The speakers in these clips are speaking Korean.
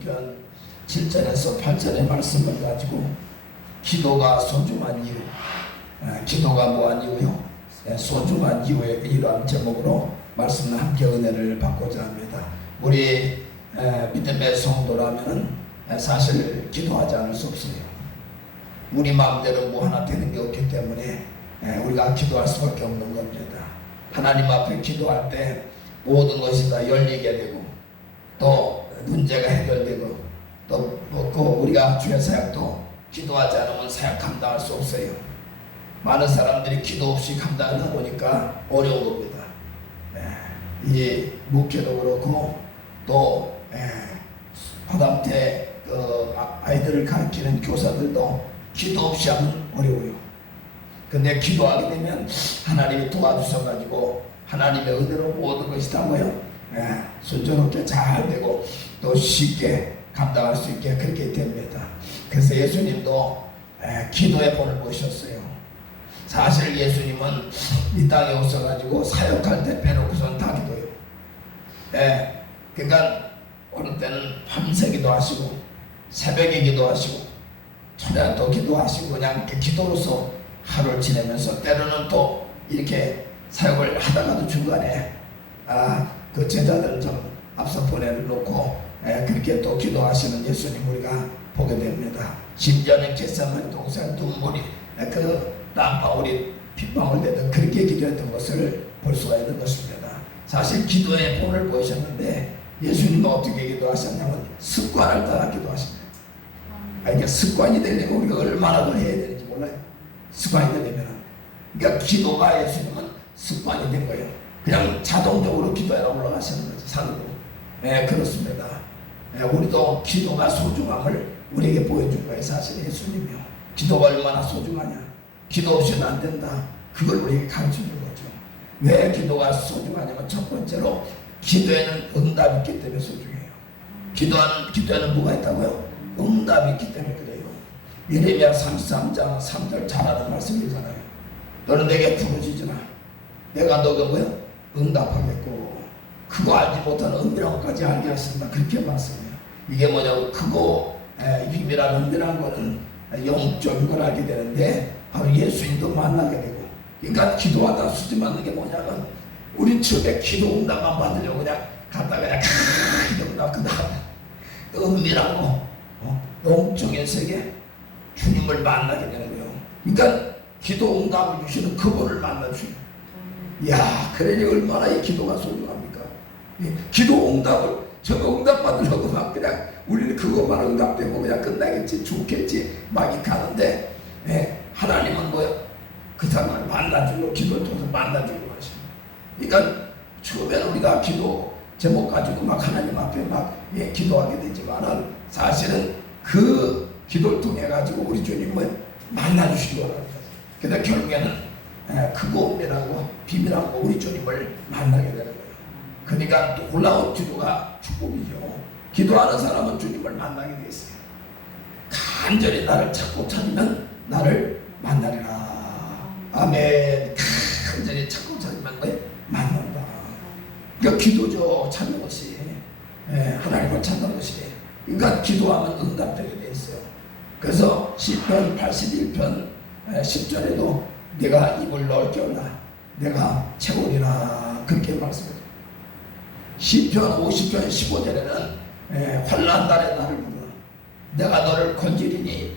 2편 7절에서 8절의 말씀을 가지고 기도가 소중한 이유, 기도가 뭐한 이유요? 소중한 이유의 이러한 제목으로 말씀을 함께 은혜를 받고자 합니다. 우리 믿음의 성도라면 사실 기도하지 않을 수 없어요. 우리 마음대로 뭐 하나 되는 게 없기 때문에 우리가 기도할 수밖에 없는 겁니다. 하나님 앞에 기도할 때 모든 것이 다 열리게 되고 또 문제가 해결되고 또 우리가 주의 사역도 기도하지 않으면 사역 감당할 수 없어요. 많은 사람들이 기도 없이 감당을 해보니까 어려운 겁니다. 이 목회도 그렇고 또 하다못해 아이들을 가르치는 교사들도 기도 없이 하면 어려워요. 근데 기도하게 되면 하나님이 도와주셔가지고 하나님의 은혜로 모든 것이 다 뭐요? 순조롭게 잘 되고 또 쉽게 감당할 수 있게 그렇게 됩니다. 그래서 예수님도 기도의 본을 보셨어요. 사실 예수님은 이 땅에 오셔가지고 사역할 때 빼놓고선 다 기도해요. 그러니까 어느 때는 밤새 기도하시고 새벽에 기도하시고 저녁도 기도하시고 그냥 이렇게 기도로서 하루를 지내면서 때로는 또 이렇게 사역을 하다가도 중간에 그 제자들을 좀 앞서 보내놓고 그렇게 또 기도하시는 예수님 우리가 보게 됩니다. 심지어는 겟세마네 동산 눈물이 그 땀방울이 핏방울 되던 그렇게 기도했던 것을 볼 수가 있는 것입니다. 사실 기도의 본을 보이셨는데 예수님은 어떻게 기도하셨냐면 습관을 따라 기도하십니다. 이게 습관이 되려면 우리가 얼마나 더 해야 되는지 몰라요. 습관이 되려면 그러니까 기도가 예수님은 습관이 된 거예요. 그냥 자동적으로 기도해라 올라가시는 거지 산으로. 그렇습니다. 우리도 기도가 소중함을 우리에게 보여준 거예요. 사실 예수님이요. 기도가 얼마나 소중하냐. 기도 없이는 안 된다. 그걸 우리에게 가르쳐준 거죠. 왜 기도가 소중하냐면 첫 번째로 기도에는 응답이 있기 때문에 소중해요. 기도에는 뭐가 있다고요? 응답이 있기 때문에 그래요. 예레미야 33장 3절 잘 아는 말씀이잖아요. 너는 내게 부르짖으라. 내가 너가 뭐야? 응답하겠고 그거 알지 못하는 은밀한것까지 알게 하신다. 그렇게 말씀해요. 이게 뭐냐고 크고 비밀한 은밀한 거는 영적인 걸 알게 되는데 바로 예수님도 만나게 되고 그러니까 기도하다 수지 맞는 게 뭐냐면 우리 처음에 기도 응답만 받으려고 그냥 갔다가 그냥 기도 응답 그 다음에 은밀한 거 영적인 세계 주님을 만나게 되는 거예요. 그러니까 기도 응답을 주시는 그분을 만나주시는 이야 그러니 얼마나 이 기도가 소중합니까? 기도 응답을 저거 응답 받으려고 막 그냥 우리는 그것만 응답되고 그냥 끝나겠지 죽겠지 막 이렇게 하는데 하나님은 뭐요? 그 사람을 만나주고 기도를 통해서 만나주고 하십니다. 그러니까 처음에는 우리가 기도 제목 가지고 막 하나님 앞에 막 기도하게 되지만은 사실은 그 기도를 통해 가지고 우리 주님을 만나주시기 원합니다. 그래서 결국에는 크고 은밀하고 비밀하고 우리 주님을 만나게 되는 거예요. 그러니까 놀라운 기도가 축복이죠. 기도하는 사람은 주님을 만나게 돼 있어요. 간절히 나를 찾고 찾으면 나를 만나리라. 아멘. 간절히 찾고 찾으면 만난다. 그러니까 기도죠. 찾는 것이 하나님을 찾는 것이. 그러니까 기도하면 응답되게 돼 있어요. 그래서 시편 81편 10절에도 내가 입을 넓게하나 내가 채우리라 그렇게 말씀해요. 시편 50편 15절에는 환난 날에 나를 부르라. 내가 너를 건지리니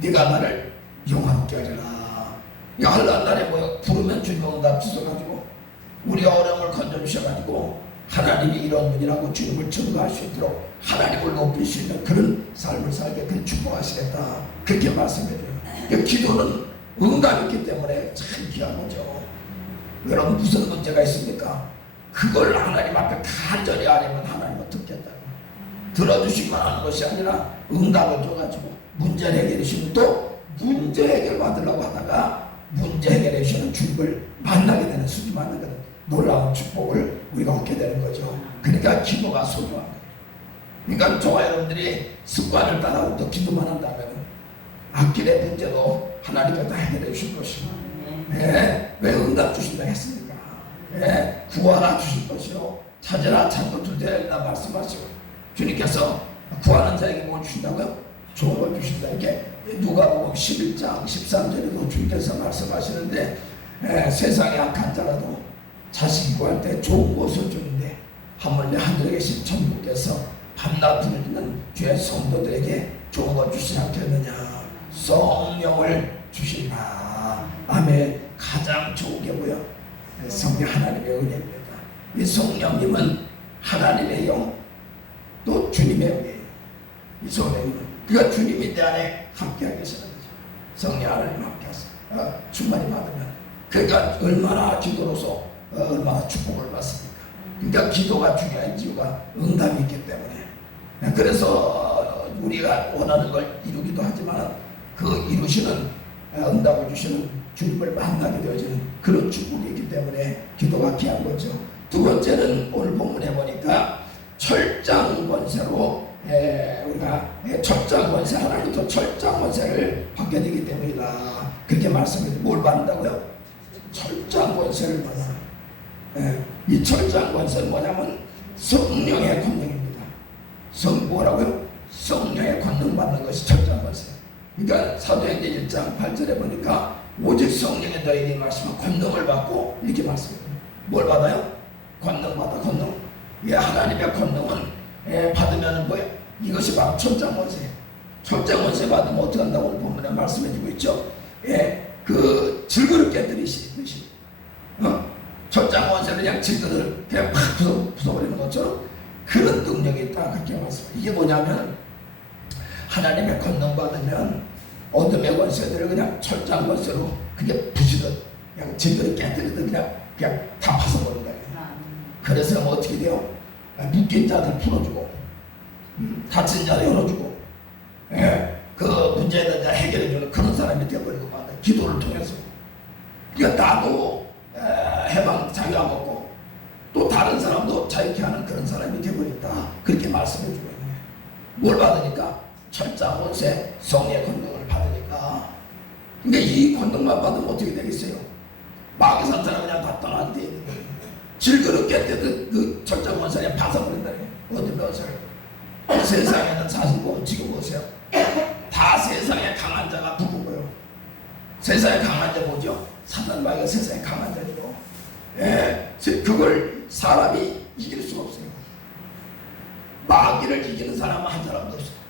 네가 나를 영화롭게 하리라. 이 환난 날에 부르면 주님 응답 주셔가지고 우리가 어려움을 건져주셔가지고 하나님이 이런 분이라고 주님을 증거할 수 있도록 하나님을 높일 수 있는 그런 삶을 살게 그런 축복하시겠다 그렇게 말씀해드려요. 기도는 응답이 있기 때문에 참 귀한 거죠. 여러분 무슨 문제가 있습니까? 그걸 하나님 앞에 간절히 하려면 하나님은 듣겠다고 들어주시기만 하는 것이 아니라 응답을 줘가지고 문제를 해결해 주시면 또 문제 해결 받으려고 하다가 문제 해결해 주시는 주님을 만나게 되는 수준 만나게 되는 놀라운 축복을 우리가 얻게 되는 거죠. 그러니까 기도가 소중한 거예요. 그러니까 저와 여러분들이 습관을 따라 또 기도만 한다면 앞길의 문제도 하나님께서 해결해 주실 것이고 왜 응답 주신다 했습니까? 구하라 주실 것이요 찾으라 찾고 두드리라 말씀하시고 주님께서 구하는 자에게 뭘 주신다고요? 좋은 걸 주신다. 이렇게 누가복음 11장 13절에도 주께서 말씀하시는데 세상에 악한 자라도 자식이 구할 때 좋은 것을 주는데 하물며 하늘에 계신 천국께서 밤낮 부르는 주의 성도들에게 좋은 것 주시지 않겠느냐. 성령을 주신다. 아멘. 가장 좋은 게 뭐야? 성령 하나님의 은혜입니다. 이 성령님은 하나님의 영, 또 주님의 은혜예요. 이 성령님은 그가 주님이 내 안에 함께하게 하시는 거죠. 성령 하나님 함께하세요. 충만히 받으면 그러니까 얼마나 기도로서 얼마나 축복을 받습니까? 그러니까 기도가 중요한 이유가 응답이 있기 때문에. 그래서 우리가 원하는 걸 이루기도 하지만 그 이루시는 응답을 주시는 주님을 만나게 되어지는 그런 축복이 있기 때문에 기도가 귀한 거죠. 두 번째는 오늘 본문에 보니까 철장 권세로 우리가 철장 권세, 하나님부터 철장 권세를 받게 되기 때문이다. 그렇게 말씀해서 뭘 받는다고요? 철장 권세를 받아. 이 철장 권세는 뭐냐면 성령의 권능입니다. 뭐라고요? 성령의 권능 받는 것이 철장 권세. 그러니까 사도행전 1장 8절에 보니까 오직 성령의 너희에게 말씀은 권능을 받고 이렇게 말씀해요. 뭘 받아요? 권능 받아. 권능. 하나님의 권능은 받으면 뭐예요? 이것이 바로 철장 권세. 철장 권세 받으면 어떻게 한다고 오늘 본문에 말씀해주고 있죠. 그 질그릇 깨뜨리시듯이 철장 권세를 그냥 질그릇을 그냥 팍 부숴버리는 것처럼 그런 능력이 있다. 그렇게 말씀해요. 이게 뭐냐면 하나님의 권능 받으면 어둠의 권세들을 그냥 철장 권세로 그냥 부시듯 그냥 질그릇 깨뜨리듯 그냥 다 파서버린다. 그래서 어떻게 돼요? 묶인 자들 풀어주고 다친 자들 열어주고 그 문제에 대한 자 해결해주는 그런 사람이 되어버리고 막 기도를 통해서. 그러니까 나도 해방 자유가 먹고 또 다른 사람도 자유케 하는 그런 사람이 되어버린다. 그렇게 말씀해주고 있네요. 뭘 받으니까? 철장 권세, 성의 권능을 받으니까. 그러니까 이 권능만 받으면 어떻게 되겠어요? 마귀 사탄은 그냥 다 떠나게 돼 있는 거예요. 질그릇 깨뜨듯 그 철장 권세에 파서버린다는 거예요. 어떤 것을. 세상에는 사실 뭐 지금 보세요. 다 세상에 강한 자가 누구고요? 세상에 강한 자 뭐죠? 사탄 마귀가 세상에 강한 자니고. 그걸 사람이 이길 수가 없어요. 마귀를 이기는 사람은 한 사람도 없어요.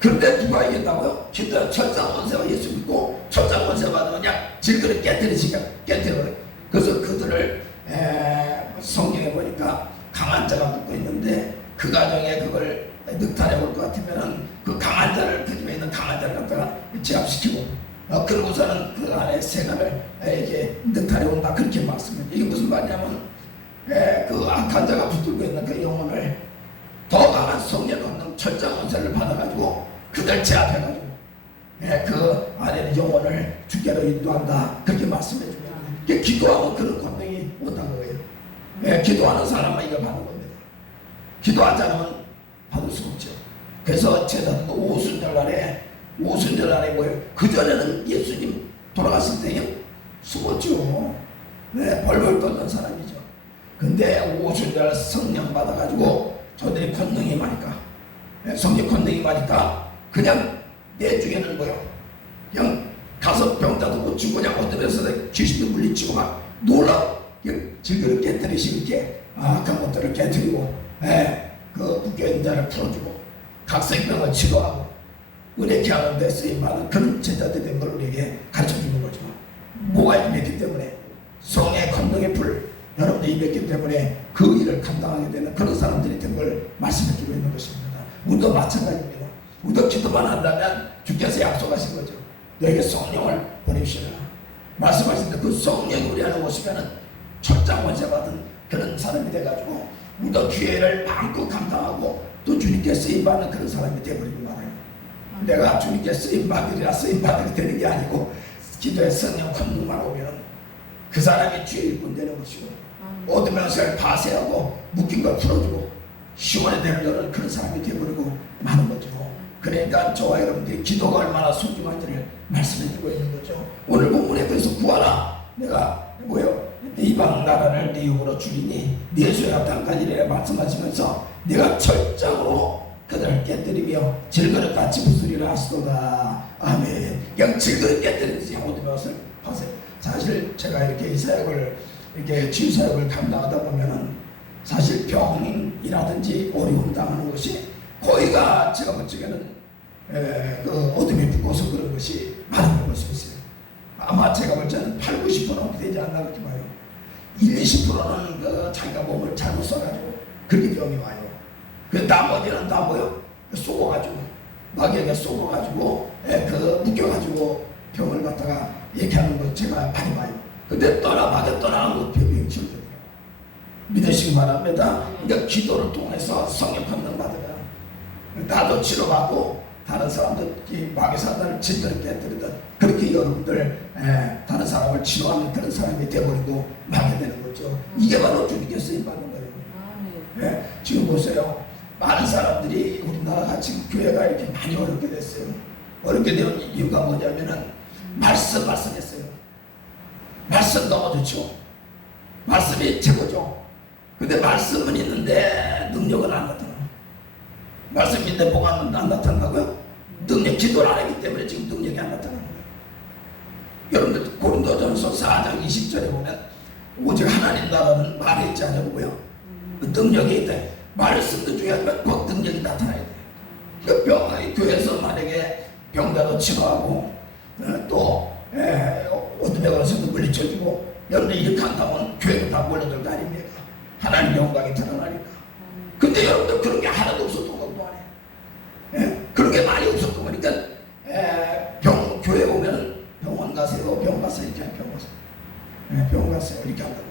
그런데 누가 이긴다고요? 진짜 철장 권세가 예수 믿고 철장 권세 받으면 그냥 질그릇 깨뜨리시니까 깨뜨려버려요. 그래서 그들을 성경에 보니까 강한 자가 붙고 있는데 그 가정에 그걸 늑탈해 볼 것 같으면 그 강한 자를, 그 집에 있는 강한 자를 갖다가 제압시키고 그러고서는 그 안에 세간을 이렇게 늑탈해 온다. 그렇게 말씀해요. 이게 무슨 말이냐면 그 악한 자가 붙들고 있는 그 영혼을 더 강한 성령 권능 철장 권세를 받아가지고 그들 제압해가지고 그 안에 영혼을 주께로 인도한다. 그렇게 말씀해 줍니다. 기도하면 그런 권능이 온다는 거예요. 기도하는 사람은 이걸 받는 겁니다. 기도하지 않으면 받을 수 없죠. 그래서 제자도 오순절 날에 뭐예요? 그전에는 예수님 돌아갔을 때요 숨었죠. 벌벌 떨던 사람이죠. 근데 오순절 성령 받아가지고 저들이 권능이 많으니까, 성령 권능이 많으니까 그냥 내 중에는 뭐예요? 그냥 가서 병자도 고치고 그냥 어떤 데서 귀신도 물리치고 막 놀라 질그릇 깨뜨리시 이렇게 악한 것들을 깨뜨리고 그 묶여있는 자를 풀어주고 각성병을 치료하고 은혜케 하는 데 쓰임받은 그런 제자들이 된 걸 우리에게 가르쳐주는 거죠. 뭐가 임했기 때문에 성의 권능의 불 여러분들이 임했기 때문에 그 일을 감당하게 되는 그런 사람들이 된 걸 말씀해주고 있는 것입니다. 우리도 마찬가지입니다. 우리도 기도만 한다면 주께서 약속하신 거죠. 너에게 성령을 보내주시라 말씀하시는데 그 성령이 우리 안에 오시면은 철장 권세 받은 그런 사람이 돼가지고 우리도 기회를 마음껏 감당하고 또 주님께 쓰임받는 그런 사람이 되어버리고 말아요. 내가 주님께 쓰임받으리라 쓰임받으리 되는 게 아니고 기도에 성령 권능만 오면 그 사람이 주의 일꾼 되는 것이고 어둠의 것을 파쇄하고 묶인 걸 풀어주고 시원의 대를 여는 그런 사람이 되어버리고 마는 거죠. 그러니까 저와 여러분들이 기도가 얼마나 소중한지를 말씀해주고 있는 거죠. 오늘 본문에 그래서 구하라. 내가 뭐요? 이방 나라를 네 입으로 주리니 네 소유가 땅까지 이래 말씀하시면서 내가 철장으로 그들을 깨뜨리며 질그릇같이 부수리라 하시도다. 아멘. 그냥 질그릇 깨뜨리듯이 어둠의 옷을 파세요. 사실 제가 이렇게 이 사역을 이렇게 치유 사역을 감당하다 보면은 사실 병이라든지 어려움 당하는 것이 거의가 제가 볼 적에는 그 어둠이 붙어서 그런 것이 많은 것이 있어요. 아마 제가 볼 때는 80~90%는 되지 않나 그렇게 봐요. 20~20%는 그 자기가 몸을 잘못 써가지고 그렇게 병이 와요. 그 나머지는 다 뭐요? 쏘고가지고 마귀에게 쏘고가지고 그 묶여가지고 병을 갖다가 얘기하는 거 제가 많이 봐요. 근데 마귀 떠나는 것 병이 줄거든요. 믿으시기 바랍니다. 그러니까 기도를 통해서 성령 감동 받으라. 나도 치료받고 다른 사람들 이 마귀 사단을 진들을 깨뜨리듯 그렇게 여러분들 다른 사람을 치료하는 그런 사람이 되어버리고 마게 되는 거죠. 이게 바로 주님께 쓰임받는 거예요. 지금 보세요. 많은 사람들이 우리나라가 지금 교회가 이렇게 많이 어렵게 됐어요. 어렵게 된 이유가 뭐냐면은 말씀했어요. 말씀 너무 좋죠. 말씀이 최고죠. 근데 말씀은 있는데 능력은 안 나타나요. 말씀이 있는데 뭐가 안 나타나고요? 능력, 기도를 안 했기 때문에 지금 능력이 안 나타나는 거예요. 여러분들 고린도전서 4장 20절에 보면 오직 하나님 나라는 말에 있지 않냐고요. 능력이 있다. 말씀도 중요하지만 꼭 능력이 나타나야 돼요. 그러니까 교회에서 만약에 병자도 치료하고 또 어둠의 권세도 물리쳐주고 여러분들 이렇게 한다면 교회도 다 몰려들 거 아닙니까? 하나님 영광이 드러나니까. 근데 여러분들 그런 게 하나도 없었던 것도 안 해. 그런 게 많이 없었던 거니까 교회 오면 병원 가세요. 병원 가세요. 이렇게 병원 가세요. 병원 가세요. 이렇게 한다고.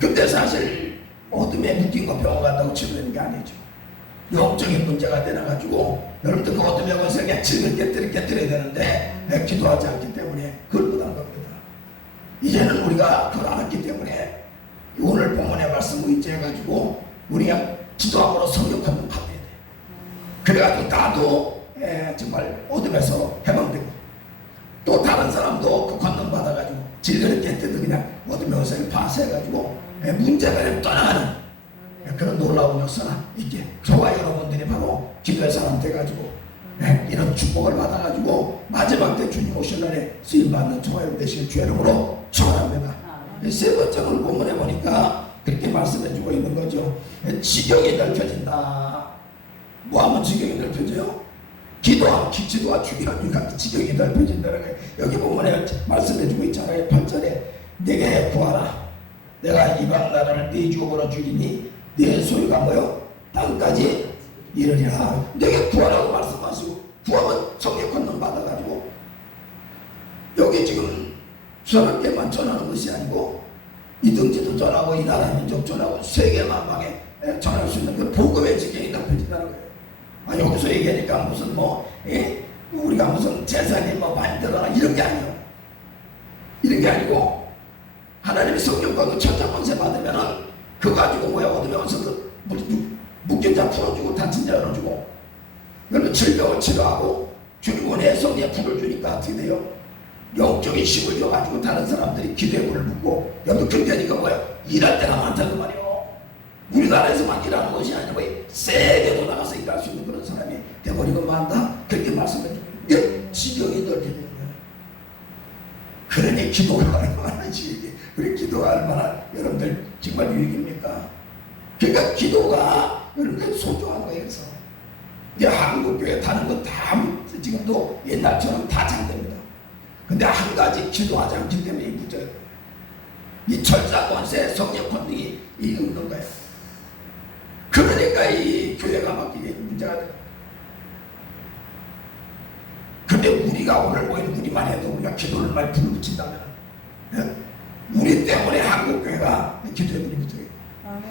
근데 사실 어둠에 묶인 거 병원 간다고 치료되는 게 아니죠. 영적인 문제가 되나가지고 여러분들 그 어둠의 권세가 질을 깨뜨려야 되는데 기도하지 않기 때문에 그걸 못한 겁니다. 이제는 우리가 그걸 안 했기 때문에 오늘 본문의 말씀을 의지해가지고 우리가 기도함으로 성령 감동 받아야 돼. 그래가지고 나도 정말 어둠에서 해방되고 또 다른 사람도 그 감동 받아가지고 질을 깨뜨려 그냥 어둠의 권세를 파쇄해가지고 문제가 떠나가는 그런 놀라운 역사가 있게 저와 여러분들이 바로 기도의 사람 돼가지고 이런 축복을 받아가지고 마지막 때 주님 오실 날에 쓰임받는 저와 여러분 되시길 주의 이름으로 축원합니다. 세 번째는 본문에 보니까 그렇게 말씀해주고 있는 거죠. 지경이 넓혀진다. 뭐 하면 지경이 넓혀져요? 기도가 중요하니까 지경이 넓혀진다는 거예요. 여기 본문에 말씀해주고 있잖아요. 8절에 내게 구하라. 내가 이방 나라를 네 주업으로 주리니 네 소유가 뭐요? 땅까지 이르리라. 내게 구하라고 말씀하시고 구하면 성령 권능 받아가지고 여기 지금 사람께만 전하는 것이 아니고 이등지도 전하고 이 나라 민족 전하고 세계 만방에 전할 수 있는 그 복음의 지경이 넓혀진다는 거예요. 여기서 얘기하니까 무슨 우리가 무슨 재산이 많이 들어나 이런 게 아니에요. 이런 게 아니고 하나님의 성령과 그 천자권세 받으면은 그거 가지고 어둠의 원수도 묶인 자 풀어주고 다친 자 열어주고 그러면 질병을 치료하고 주님 은혜의 성령에 불을 주니까 어떻게 돼요? 영적인 힘을 줘가지고 다른 사람들이 기도에 불을 붓고 여러분 그러니까 일할 때가 많다 그 말이에요. 우리나라에서만 일하는 것이 아니고 세계도 나가서 일할 수 있는 그런 사람이 돼버리고 만다 그렇게 말씀해 주고 지경이 넓혀지는 거예요. 그러니 기도가 얼마나 우리 기도가 얼마나 여러분들 정말 유익입니까? 그러니까 기도가 여러분들 소중한 거예요. 그래서 이제 한국교회 다른 거 다 지금도 옛날처럼 다 잘 됩니다. 근데 한 가지 기도하지 않기 때문에 이 문제가 이 철자권세 성령 권능이 없는 거예요. 그러니까 이 교회가 막 이게 문제가 돼요. 근데 우리가 오늘 모인 우리만 해도 우리가 기도를 많이 불붙인다면 우리 때문에 한국교회가 기도의 문이 붙어요.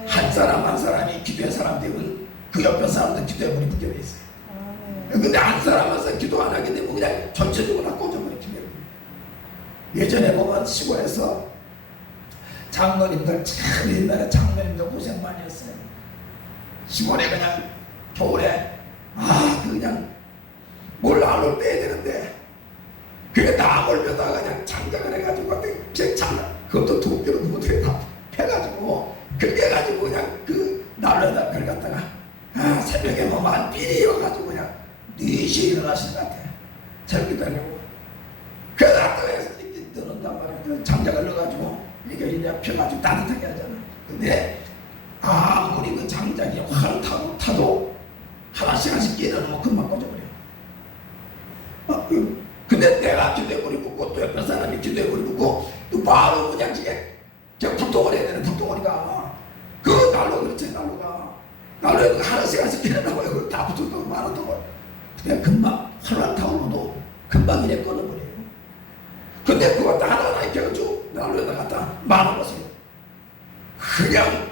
한 사람 한 사람이 기도의 사람 되면 그 옆에 사람도 기도의 문이 붙게 돼 있어요. 근데 한 사람 한 사람 기도 안 하게 되면 그냥 전체적으로 다 꽂아버리게 돼요. 예전에 보면 시골에서 장로님들 참 옛날에 장로님들 고생 많이 했어요. 시골에 그냥 겨울에 그냥 뭘 나를 빼야 되는데 그게 나물 뼈다가 그냥 장작을 해가지고 그것도 도끼로 못해 다 패가지고 그렇게 해가지고 그냥 그 난로에다 그걸 갖다가 새벽에 한 삐 미리 와가지고 그냥 4시에 일어나시는 것 같아요. 잘 기다리고. 그래서 갔다가 해서 이렇게 넣는단 말이에요. 그 장작을 넣어가지고 이렇게 그냥 펴가지고 따뜻하게 하잖아. 근데 아무리 그 장작이 활 타도 하나씩 끼려면 금방 꺼져버려. 근데 내가 기도해버리고 또 옆에 사람이 기도해버리고 또 바로 그냥 그냥 불덩어리 해야 되는 불덩어리가 그 난로 그렇지 난로에 하나씩 끼려고 다 붙었다고 말았다고 그냥 금방 활활 타오르도 금방 이래 꺼져버려요. 근데 그거 다 하나하나 이렇게 해가지고 난로에다 갖다 말아봤어요. 그냥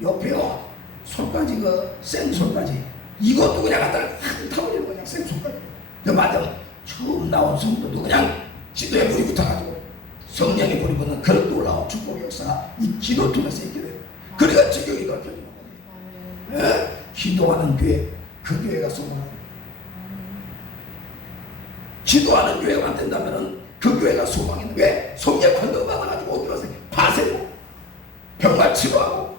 옆에요 솔까지 그 생솔까지 이것도 그냥 갖다가 한 타버리는 그냥 생솔까지. 그 마당 처음 나온 성도도 그냥 기도에 불이 붙어가지고 성령의 불이 붙는 그런 놀라운 축복 역사가 이 기도 통해서 있게 돼요. 그래가 지경이 넓혀지는 거예요. 예? 기도하는 교회, 그 교회가 소망하는 기도하는 교회가 안 된다면 그 교회가 소망이는 왜? 성령 권능 받아가지고 어디 가서 파세고 병만 치료하고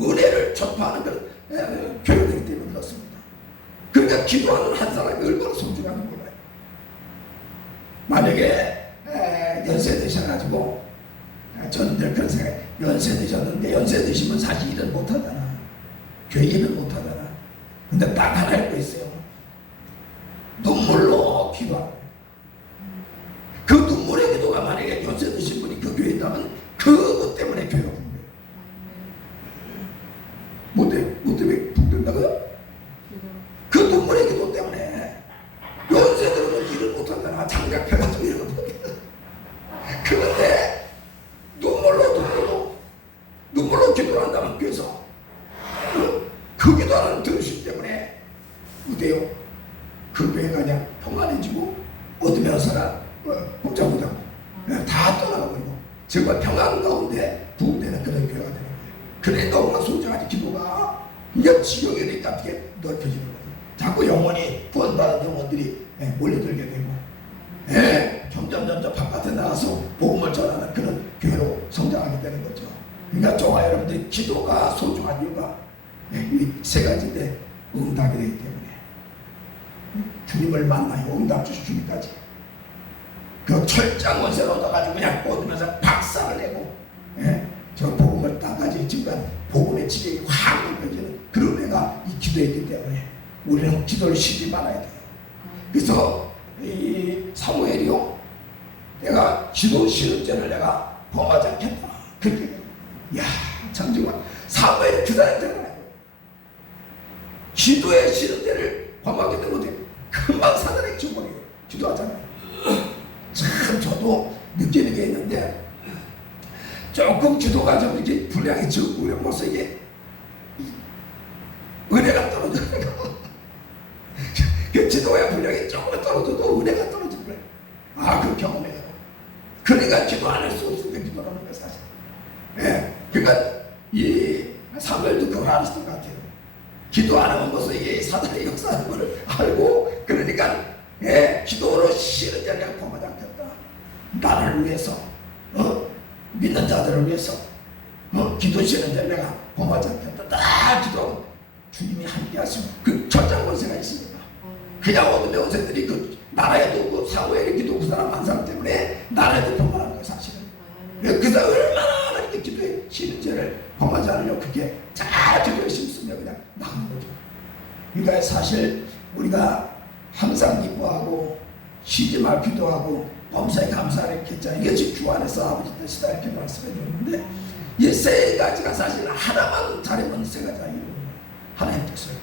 은혜를 전파하는 그런 교회들이기 때문에 그렇습니다. 그러니까 기도하는 한 사람이 얼마나 소중한 거예요. 만약에 연세 드셔가지고 저는 늘 그런 생각에 연세 드셨는데 연세 드시면 사실 일은 못하잖아. 교회 일은 못하잖아. 근데 딱 하나 알고 있어요. 눈물로 기도하는 거예요. 그 눈물의 기도가 만약에 연세 드신 분이 그 교회에 있다면 그것 때문에 교회가 붕괴해요. 뭐 때문에 붕괴된다고요? 그 눈물의 기도 때문에 연세 들으면 일을 못하잖아. 장작 펴가지고 이런 거 못해. 그런데 눈물로 기도를 한다면 그래서 그 기도하는 들으시기 때문에 어때요? 그 교회가 그냥 평안해지고 어둠의 서라 복잡하고 다 떠나가버리고 정말 평안 가운데 부흥되는 그런 교회가 되는 거예요. 그래 너무나 소중하지. 기도가 이제 지경이니까 어떻게 넓혀지는 거예요. 자꾸 영혼이 구원받은 영혼들이 몰려들게 되고 점점 바깥에 나가서 복음을 전하는 그런 교회로 성장하게 되는 거죠. 그러니까 종아 여러분들이 기도가 소중한 이유가 이 세 가지인데 응답이 되기 때문에 주님을 만나요. 응답 주실 주님까지 그 철장 원세로 얻어가지고 그냥 뻗으면서 박살을 내고 저 복음을 따가지고 지금 복음의 지경이 확 넓혀지는 그런 애가 이 기도에 있기 때문에 우리는 기도를 쉬지 말아야 돼요. 그래서 이 사무엘이요, 내가 기도 쉬는 죄를 내가 범하지 않겠다 그렇게 참 정말 사무엘이 그 사람이잖아요. 기도에 쉬는 죄를 범하게 되면 금방 사단에게 죽어버려요. 기도하잖아요. 참 저도 느끼는 게 있는데 조금 기도가 좀 이렇게 분량이 적고 이런 모습 이게 은혜가 떨어져요. 그 기도의 분량이 조금 떨어져도 은혜가 떨어지는 거예요. 그 경험해요. 그러니까 기도 안 할 수 없으니까 기도하는 거예요, 사실. 그러니까 이 사무엘도 그걸 알았을 것 같아요. 기도 안 하면 벌써 이게 사단의 역사하는 걸 알고, 그러니까 기도로 쉬는 자를 내가 범하지 않겠다. 나를 위해서, 믿는 자들을 위해서, 기도 쉬는 자를 내가 범하지 않겠다. 딱 기도하고 주님이 함께 하시고 그 철장권세가 있습니다. 그냥 어둠의 원세들이 그 나라에도 그 사무엘의 기도 그 사람 한 사람 때문에 나라에도 평안한 거예요, 사실은. 그 사람 얼마나 이렇게 기도에 쉬는 죄를 범하지 않으려고 그게 잘 기도에 심으면 그냥 나가는 거죠. 그러니까 사실 우리가 항상 기뻐하고 쉬지 말 기도하고 범사에 감사하는 했잖아요. 이게 지금 주 안에서 아버지 뜻이다 이렇게 말씀해 드렸는데 이 세 가지가 사실 하나만 잘하면 세 가지가 이루어져요. 하나의 뜻을.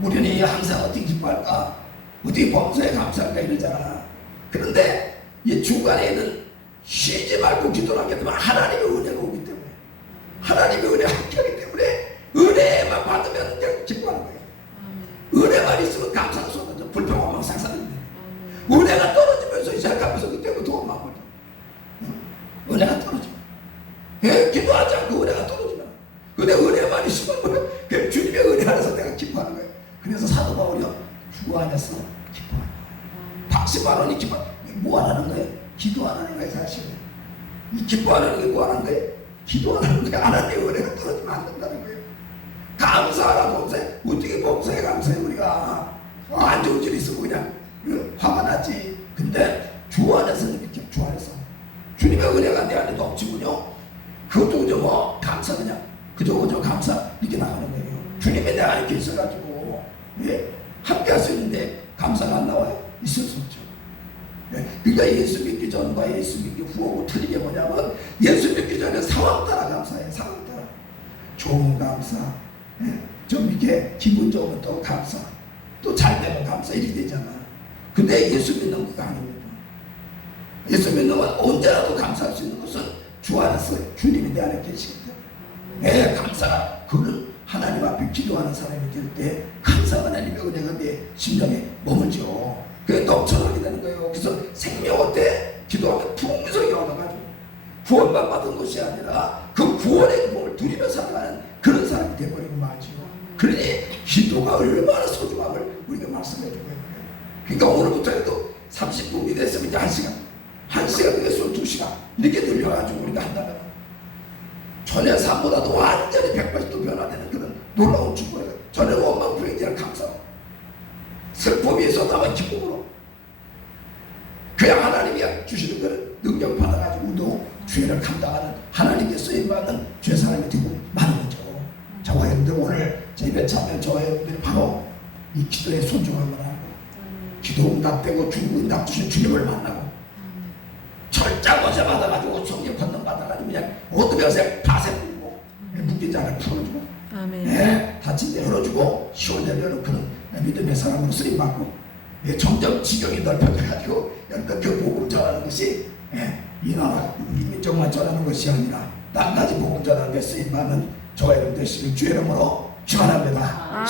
우리는 항상 어떻게 기뻐할까? 어떻게 범사에 감사할까 이러잖아. 그런데 이 중간에는 쉬지 말고 기도를 하게 되면 하나님의 은혜가 오기 때문에, 하나님의 은혜가 함께하기 때문에 은혜만 받으면 그냥 기뻐하는 거예요. 은혜만 있으면 감사가 쏟아져. 불평하면 상상하는데 은혜가 떨어지면서 시작하면서 그때부터 막걸려. 은혜가 떨어지면 기도하지 않고 은혜가 떨어지면, 근데 은혜만 있으면 그 주님의 은혜 안에서 내가 기뻐하는 거예요. 그래서 사도 바울이 주 안에서 기뻐하는 거예요. 박수만 하니 기뻐. 뭐 하는 거예요? 기도 안 하는 거예요, 사실. 이 기뻐하는 게 뭐 하는 거예요? 기도 안 하는 거예요. 하나님의 은혜가 떨어지면 안 된다는 거예요. 감사하라 봉사해. 어떻게 봉사해 감사해 우리가. 안 좋은 일 있으면 그냥 화가 나지. 근데 주 안에서는 이렇게 주 안에서 주님의 은혜가 내 안에 넘치군요. 그것도 그저 뭐 감사 그냥 그저 감사 이렇게 나가는 거예요. 주님이 내 안에 계셔가지고 함께 할 수 있는데 감사가 안 나와요? 있을 수 없죠. 그러니까 예수 믿기 전과 예수 믿기 후하고 틀린 게 뭐냐면 예수 믿기 전에 상황 따라 감사해요. 상황 따라. 좋은 감사, 좀 이렇게 기분 좋으면 또 감사, 또 잘 되면 감사 이렇게 되잖아. 근데 예수 믿는 그거 아닙니다. 예수 믿는 건 언제라도 감사할 수 있는 것은 주 안에서 주님이 내 안에 계시기 때문에 감사. 그거는 하나님 앞에 기도하는 사람이 될 때 감사가 하나님의 은혜가 내 심령에 머물죠. 그게 넘쳐나게 되는 거예요. 그래서 생명할 때 기도하면 풍성이 얻어가지고 구원만 받은 것이 아니라 그 구원의 복을 누리며 살아가는 그런 사람이 되어버리고 말지요. 그러니 기도가 얼마나 소중함을 우리가 말씀해 주고 있는 거예요. 그러니까 오늘부터 해도 30분이 됐으면 이제 1시간 됐으면 2시간 이렇게 늘려가지고 우리가 한다면 전의 삶보다도 완전히 180도 변화되는 그런 놀라운 축복이에요. 전에 원망 불행지할 감사, 슬픔이 있었다면 기쁨으로 그냥 하나님이 주시는 그런 능력 받아가지고도 죄를 감당하는 하나님께 쓰임받는 죄사람이 되고 마는 거죠. 저와 여러분들 오늘 저희 배참면 저와 여러분들이 바로 이 기도에 손중함을 하고 기도 응답되고 주님 응답 주신 주님을 만나고 철장 어제 받아가지고 성령 권능 받아가지고 그냥 어떻게 하세요? 파세 뿌리고 묶인 자를 풀어주고 다친 데 열어주고 시원하게 열어 그런 믿음의 사람으로 쓰임받고 점점 지경이 넓혀져가지고 여러분 그 복음 전하는 것이 이 나라 이 민족만 전하는 것이 아니라 땅까지 복음 전하는 데 쓰임받는 저와 여러분 되시길 주의 이름으로 축원합니다.